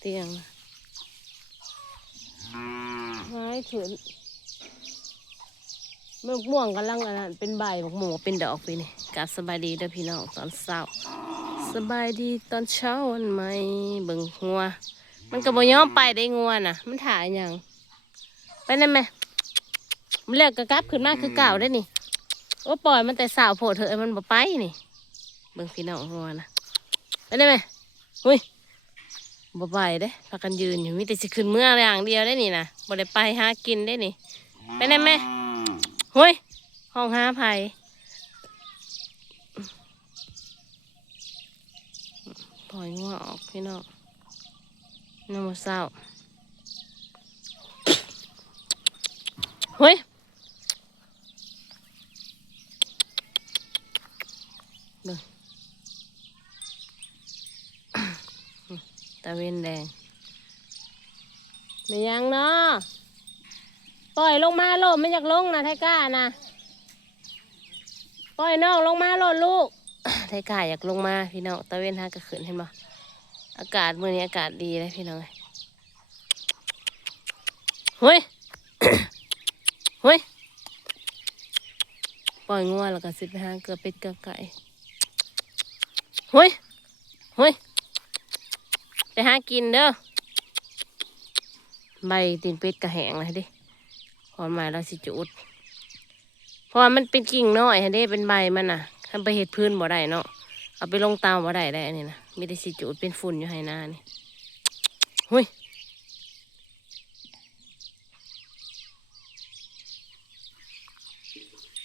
เตียง ไม้ถืนมะม่วงกำลังอันนั้นเป็นใบมะม่วงเป็นดอกไปนี่กาสบายดีเด้อพี่น้องตอนเช้าสบายดีตอนเช้าวันใหมเบิ่งงัว มันก็บ่ยอมไปได้งัวน่ะ มันถ่ายอย่างไปนั่นไหมมันเลิกกระกลับขึ้นมาคือเก่าได้นี่โอ้ปล่อยมันแต่สาวโผล่เถอะมันบ่ไปนี่เบิ่งพี่น้องงัวนะไปได้ไหมหุ้ย บ่ไปเด้พากันยืนอยู่มีแต่สิขึ้นเมื่ออย่างเดียวได้นี่นะบ่ได้ไปหากินได้นี่ไปได้ไหมหุ้ยห้องหาไผปล่อยงัวออกพี่น้องน้ำมันเศร้าเฮ้ยเบิ่ง ตะเวนแดงไม่ยังเนาะปล่อยลงมาโลดไม่อยากลงนะไทก้านะปล่อยน้องลงมาโลดลูกไทก้าอยากลงมาพี่น้องตะเวนหากระขืนเห็นบ่อากาศมื้อนี้อากาศดีเลยพี่น้องเอ้ยเฮ้ยเฮ้ยปล่อยงัวแล้วก็สิไปหาเกลือเป็ดเกลือไก่เฮ้ยเฮ้ย หากินเด้อใบตีนเป็ดกระแหงเลยดิพอมาเราสิจุดเพราะว่ามันเป็นกิ่งน้อยฮะเด้เป็นใบมันน่ะทำไปเห็ดพื้นบ่ได้เนาะเอาไปลงเตาบ่ได้ได้นนี้นะมีแต่สิจุดเป็นฝุ่นอยู่ให้หน้านี่หุย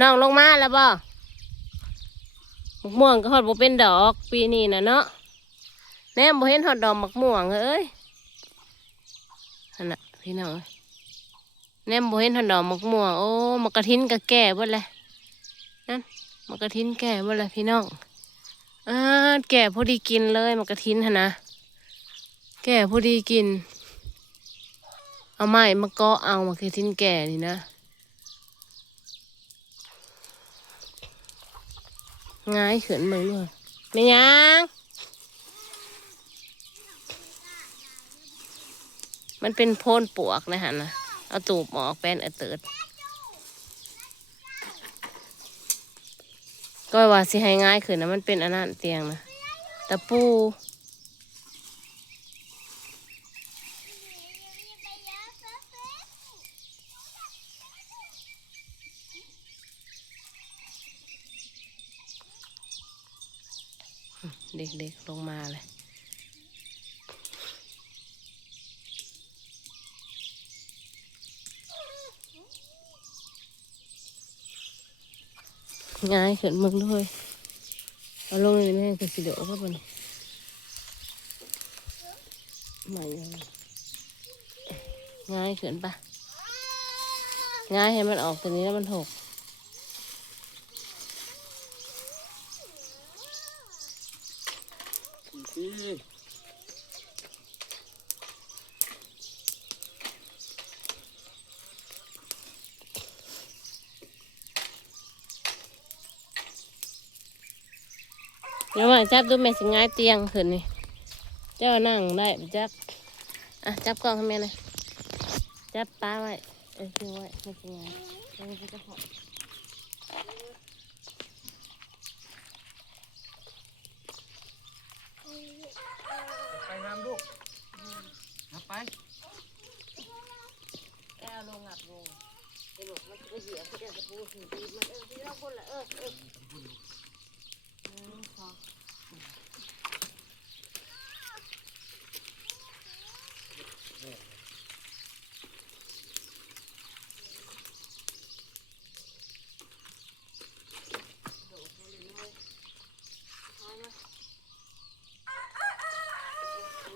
น้องลงมาแล้วบ่มะม่วงก็ฮอดบ่เป็นดอกปีนี้นะเนาะ แนมบ่เห็นหอดดอกมักม่วงเอ้ยนั่ะพี่น้องเอ้ยแนมบ่เห็นหอดดอกมักม่วงโอ้มักกระทินก็แก่บิดเลยนั่นมักกระทินแก่บิดเลยพี่น้องอ่าแก่พอดีกินเลยมักกระทินหนนะแก่พอดีกิน เอาไม้มาเกาะเอามักกระทินแก่นี่นะง่ายเขินมึงด้วยไม่ยัง มันเป็นโพนปวกนะฮะนะเอาตูบออกเป็นเอาเติดก็ว่าสิให้ง่ายขึ้นนะมันเป็นอันนั้นเตียงนะตะปูเด็กๆลงมาเลย ง่ายขึ้นมึงด้วยเอาลงเลยแม่ก็สิเดี๋ยวก็เป็นมาอย่างง่ายขึ้นปะง่ายให้มันออกตัวนี้แล้วมันหก ดี๋ยวมาจับดูแม่สิง่ายเตียงขึ้นนี่เจ้านั่งได้ไปจับอะจับกล้องให้แม่เลยจับปลาไว้เออทิ้งไว้ไม่สิง่ายเดี๋ยวมันจะหอดไปน้ำลูกนับไปแก้วลงอับลงไอ้บอกมันก็เหยียบเดี๋ยวจะพูดถึงตีมันเออที่เราคนละเออเออมพอ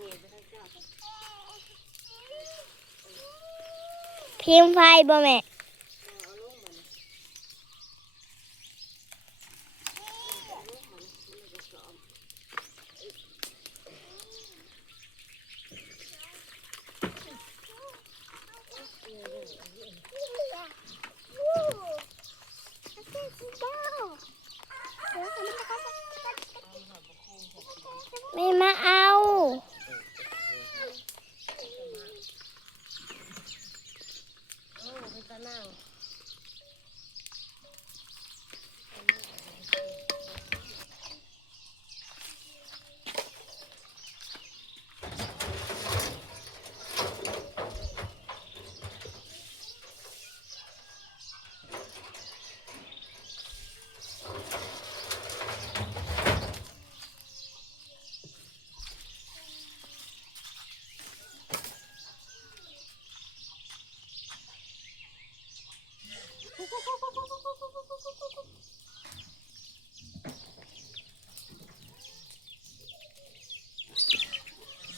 นี่ไปทางเจ้า พิมพ์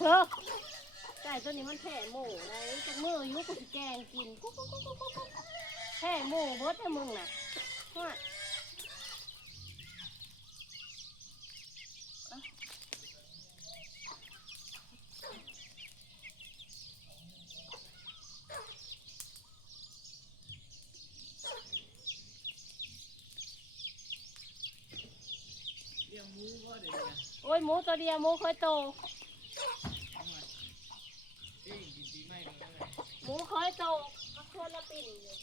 ไก่ตัวนี้มันแผ่หมูได้จักมืออยุกูสิแกงกินกุ๊กกุ๊กกุ๊กกุ๊กกุ๊กแผ่หมูเบิดให้มึงน่ะฮอดเลี้ยงหมูก็เดี๋ยวนี้โอ้ยหมูตัวเดียวหมูเคยโต ปิ้งกินปีใหม่เลย หมูเคยโตก็คนละปิ่นอยู่ นี่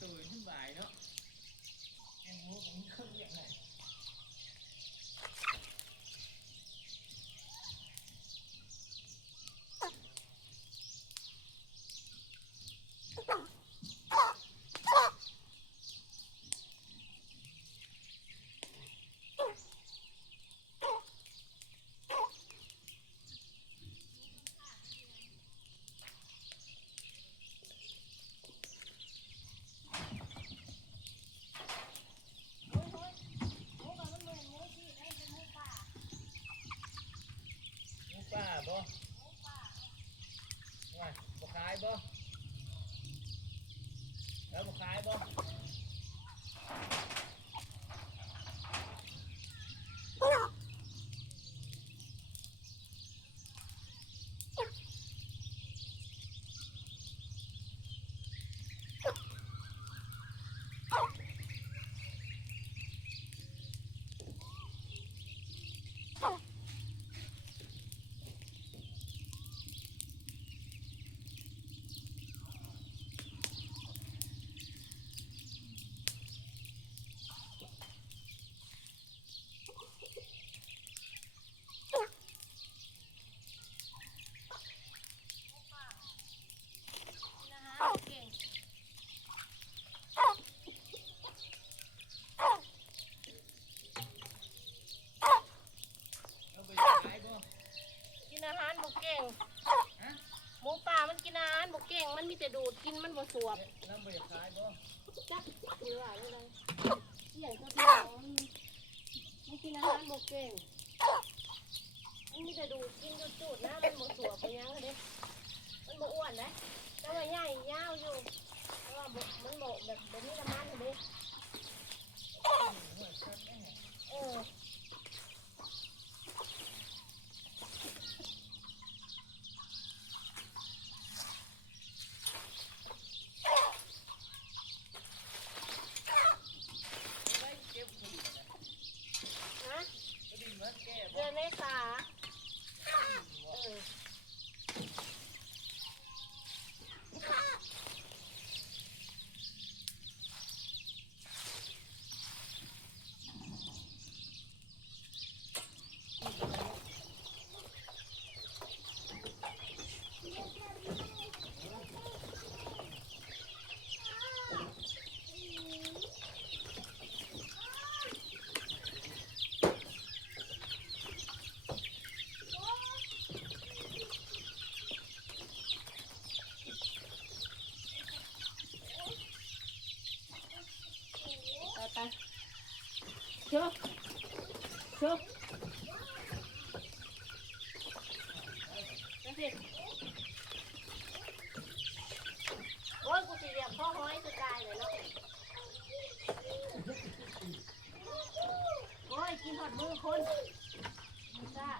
ตัวขึ้นบ่ายเนาะเลี้ยงหมูผมเคยเลี้ยงไหน หมูป่าบ่ว่าบ่ขายบ่แล้วบ่ขายบ่ เก่ง แล้วบ่ขายบ่ กินอาหารบกเก่ง ฮะ หมูป่ามันกินอาหารบกเก่ง มันมีแต่ดูดกินมันบ่สวบ แล้วบ่ขายบ่ จักหรือว่าอะไรเสี่ยงตัวเดียวมันมันกินอาหารบก เก่งมันมีแต่ดูกินจุดๆนะมันบ่สวยไปยังเลย มันบ่อ้วนนะแต่ว่าใหญ่ยาวอยู่เพราะว่ามันบ่แบบแบบนี้ละมันเลยเออ ได้เก็บผลิตนะ นะ ก็ดีเหมือนแก้บ่ เดือนเมษาเออ ไปไปชกชกนั่นสิโอ้ยกูสิเรียกพ่อห้อยจะตายเลยเนาะโอ้ยกินหอดมือคนมึงซ่า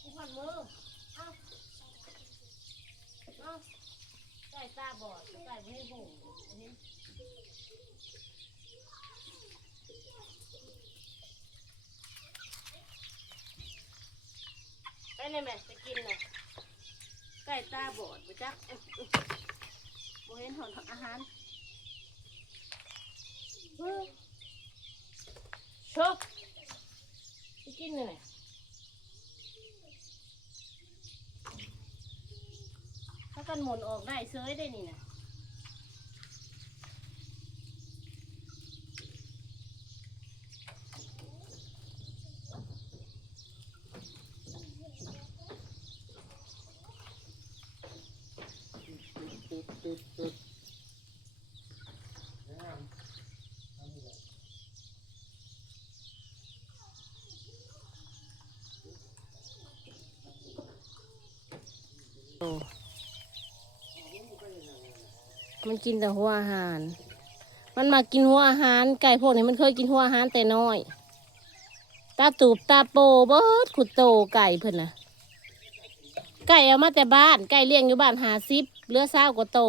กินหอดมือ เอ้า เอ้าไก่ตาบอด ไก่ไม่ให้หูเห็นไปเลยแม่จะกินน่ะไก่ตาบอดไปจักเอ้ยเอ้ยบ่เห็นหอนอาหารเฮ้ยชกไปกินเลยแม่ถ้ากันหมุนออกได้เซยได้นี่นะ มันกินแต่หัวอาหาร มันมากินหัวอาหาร ไก่พวกนี้มันเคยกินหัวอาหารแต่น้อย ตาตูบตาโปเบิดขุดโตไก่เพิ่นนะไก่เอามาแต่บ้าน ไก่เลี้ยงอยู่บ้านหาซิบเลือเศร้ากว่าโต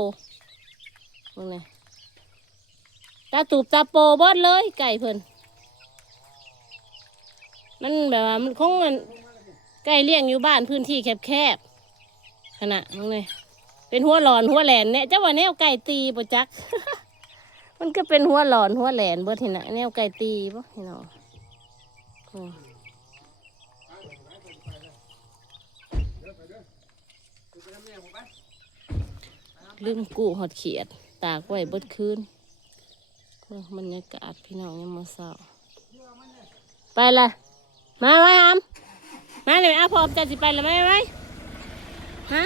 มึงไงตาตูบตาโปเบิดเลย ไก่เพิ่นมันแบบว่ามันคงมันไก่เลี้ยงอยู่บ้านพื้นที่แคบๆขนาดมึงเลย เป็นหัวหลอนหัวแหลนเนี่ยเจ้าว่าแนวไก่ตีปจัก มันก็เป็นหัวหลอนหัวแหลนเบิดเห็นนะแนวไก่ตีปะเห็นเนาะอืมลืมกู้หอดเขียด ตากไว้เบิดคืนบรรยากาศพี่น้องยังมาเศร้าไปเลยมาไหมอามมาเลยอาพร้อมจะสิไปล้วไหมไหมฮะ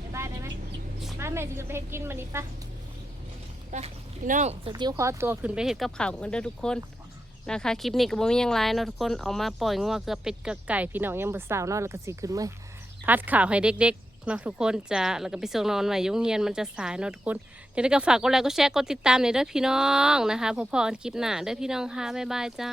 ไปบ้านได้ไหมบ้านแม่จะไปเฮ็ดกิ นมาดิปะไปพี่น้องสติวขอตัวขึ้นไปเฮ็ดกับข้าวกันเด้อทุกคนนะคะคลิปนี้ก็บ่มียังไรเนาะทุกคนออกมาปล่อยงัวเกลือเป็ดเกลือไก่พี่น้องยังบ่สาวเนาะแล้วก็สิขึ้นเมื้อพัดข่าวให้เด็กๆเนาะทุกคนจะแล้วก็ไปส่งนอนใหม่ยุ่งเฮียนมันจะสายเนาะทุกคนเดี๋ยวก็ฝากกดไลค์กดแชร์กดติดตามในอยเด้อพี่น้องนะคะพบพอกันคลิปหน้าเด้อพี่น้องค่ะบ๊ายบายจ้า